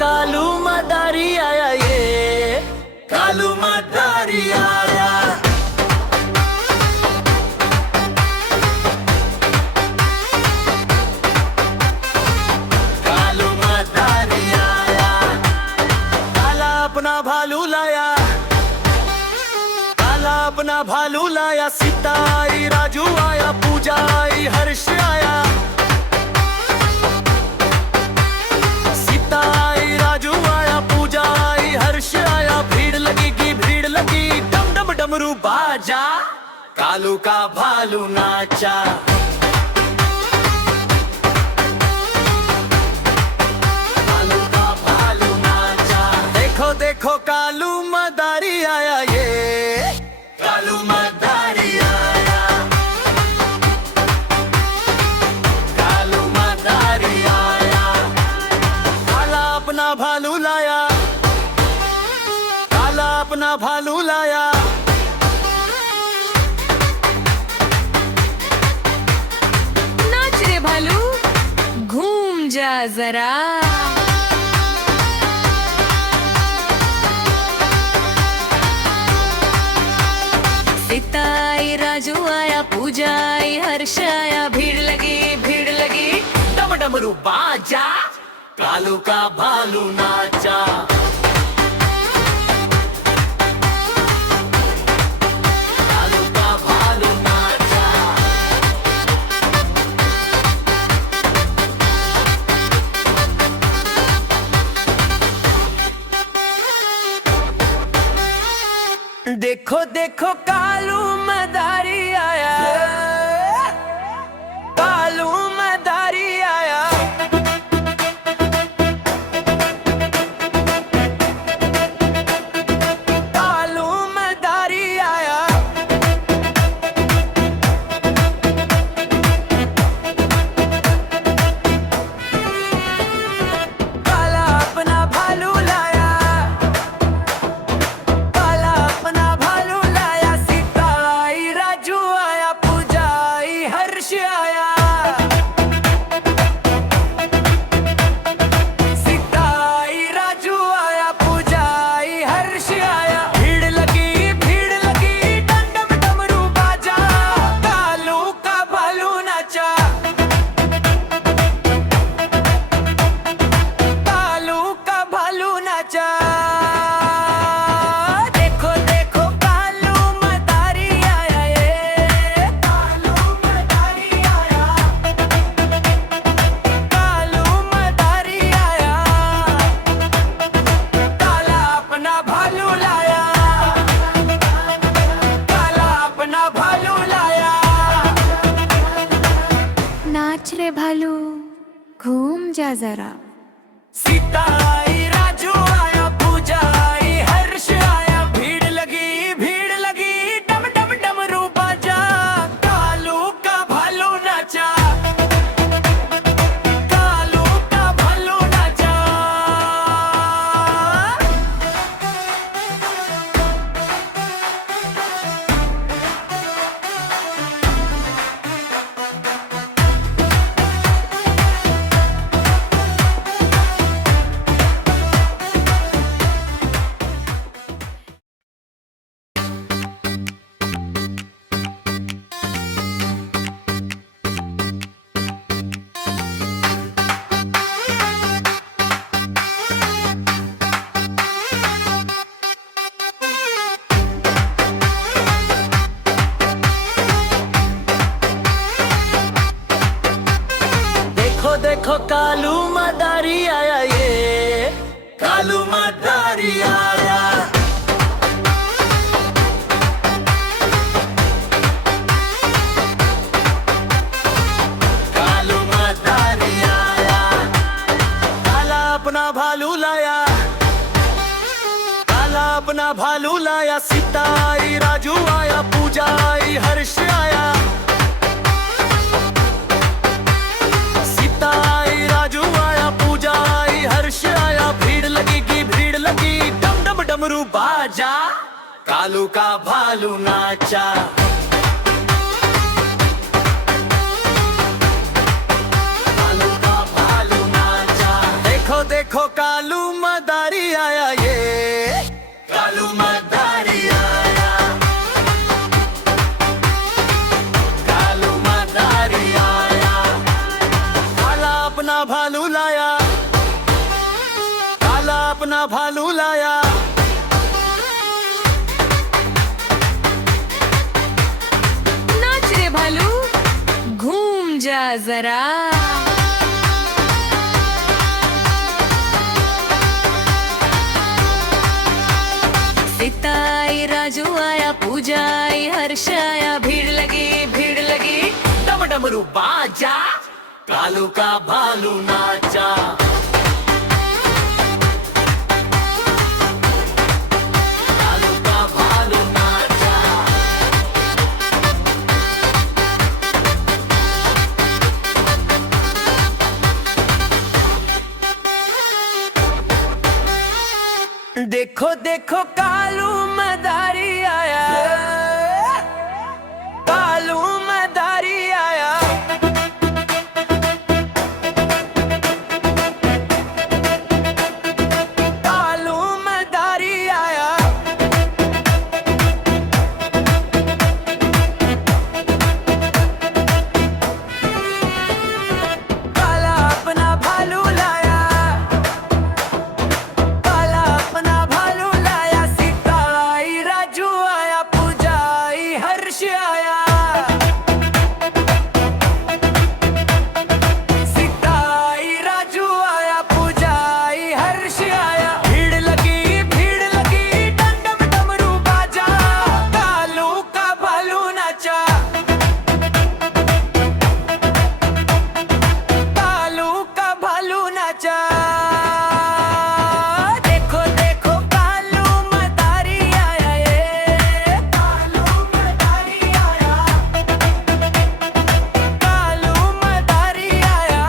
कालू मदारी आया, ये कालू मदारी आया। कालू मदारी आया, काला अपना भालू लाया, काला अपना भालू लाया। सीता आई, राजू आया, पूजा आई, हर्ष आया। सीता आई, राजू आया, पूजा आई, हर्ष आया। भीड़ लगेगी, भीड़ लगी, डम डम डमरू बाजा, कालू का भालू नाचा। कालू का भालू नाचा। देखो देखो कालू मदारी आया, ये कालू मदारी आया। कालू मदारी आया, काला अपना भालू लाया, काला अपना भालू लाया। नाच रे भालू, घूम जा जरा। सीता आई, राजू आया, पूजा आई, हर्ष आया। भीड़ लगी, भीड़ लगी, डम डमरू बाजा, कालू का भालू नाचा। कालू का भालू नाचा। देखो देखो कालू मदारी आया, कालू मदारी आया। कालू मदारी आया, काला अपना भालू लाया, काला अपना भालू लाया। सीता आई, राजू आया, पूजा आई, हर्ष आया। सीता आई, राजू आया, पूजा आई, हर्ष आया। भीड़ लगी, भीड़ लगी, डम डम डमरू बाजा, कालू का भालू नाचा। कालू का भालू नाचा। देखो देखो कालू मदारी आया, ये कालू मदारी आया। कालू मदारी आया, काला अपना भालू लाया, काला अपना भालू लाया। नाच रे भालू, घूम जा जरा। सीता आई, राजू आया, पूजा आई, हर्ष आया। भीड़ लगी, भीड़ लगी, डम डम डमरू बाजा, कालू का भालू नाचा। कालू का भालू नाचा। देखो देखो कालू मदारी आया, ये कालू मदारी आया। कालू मदारी आया, काला अपना भालू लाया, काला अपना भालू लाया। सीता आई, राजू आया, पूजा आई, हर्ष आया। सीता आई, राजू आया, पूजा आई, हर्ष आया। भीड़ लगेगी, भीड़ लगी, डम डम डमरू बाजा, कालू का भालू नाचा। देखो देखो कालू आया ये कालू मदारी आया, कालू मदारी आया। काला अपना भालू लाया, काला अपना भालू लाया। नाच रे भालू घूम जा जरा। सीता आई, राजू आया, पूजा आई, हर्ष आया, भीड़ लगी भीड़ लगी। डम डमरू बाजा, कालू का भालू नाचा। कालू का भालू नाचा। देखो देखो कालू मदारी आया, कालू मदारी आया। कालू मदारी आया। काला अपना भालू लाया, काला अपना भालू लाया। सीता आई, राजू आया, पूजा आई, हर्ष आया। सीता आई, राजू आया, पूजा आई, हर्ष आया। भीड़ लगी डम डम डमरू बाजा, कालू का भालू नाचा। कालू का भालू नाचा। देखो देखो कालू मदारी आया ये, कालू मदारी आया, कालू मदारी आया।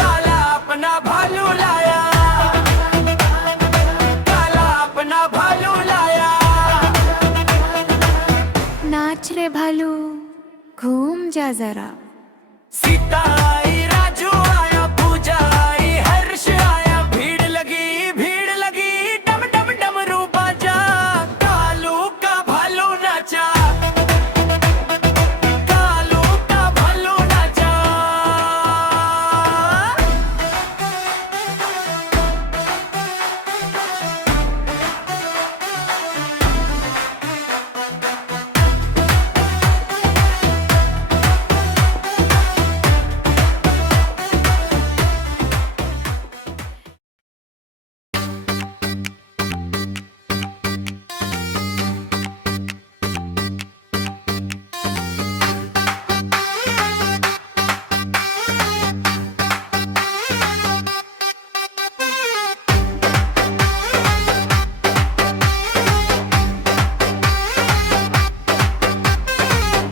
काला अपना भालू लाया, काला अपना भालू लाया। नाच रे भालू घूम जा जरा। सीता आई, राजू आया, पूजा आई, हर्ष आया। भीड़ लगी डम डम डमरू बाजा, कालू का भालू नाचा। कालू का भालू नाचा।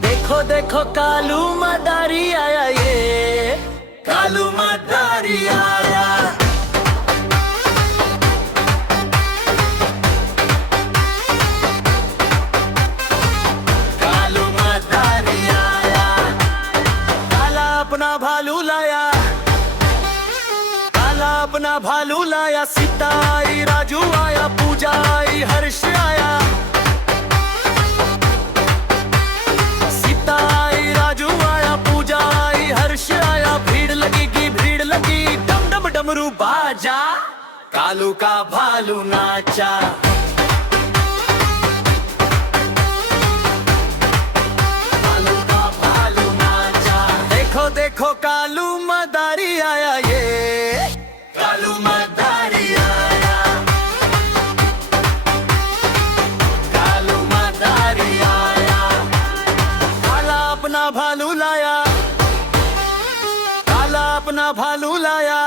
देखो देखो कालू मदारी आया ये, कालू मदारी आया। कालू मदारी आया, काला अपना भालू लाया, काला अपना भालू लाया। सीता आई, राजू आया, पूजा आई, हर्ष आया। सीता आई, राजू आया, पूजा आई, हर्ष आया। भीड़ लगी डम डम डमरू बाजा, कालू का भालू नाचा। कालू का भालू नाचा। देखो देखो कालू मदारी आया ये, कालू मदारी आया, कालू मदारी आया। काला अपना भालू लाया, काला अपना भालू लाया।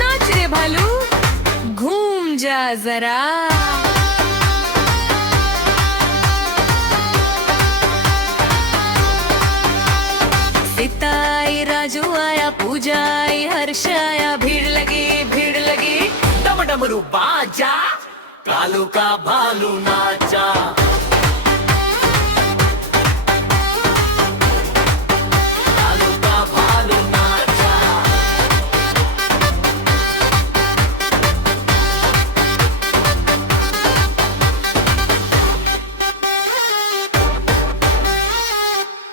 नाच रे भालू घूम जा जरा। सीता आई, राजू आया, पूजा आई, हर्ष आया। भीड़ लगी डम डमरू बाजा, कालू का भालू नाचा। कालू का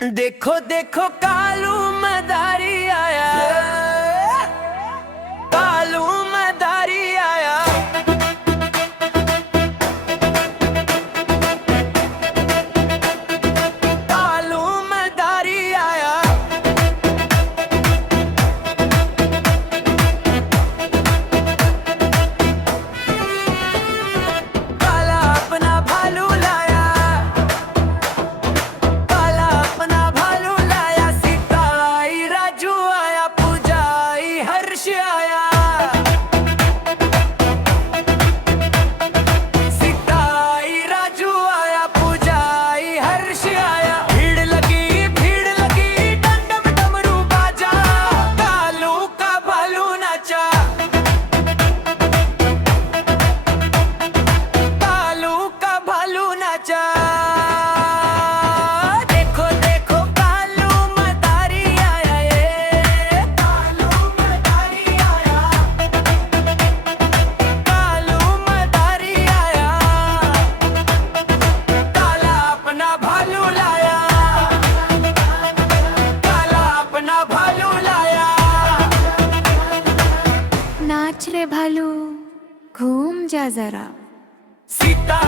देखो देखो कालू मदारी आया, कालू मदारी आया। कालू मदारी आया। काला अपना भालू लाया, काला अपना भालू लाया। सीता आई, राजू आया, पूजा आई, हर्ष आया। सीता आई, राजू आया, पूजा आई, हर्ष आया। भीड़ लगी डम डम डमरू बाजा। कालू का भालू नाचा, कालू का भालू नाचा। देखो देखो कालू मदारी आया, ये कालू मदारी आया। कालू मदारी आया। काला अपना भालू लाया, काला अपना भालू लाया। नाच रे भालू, घूम जा जरा। सीता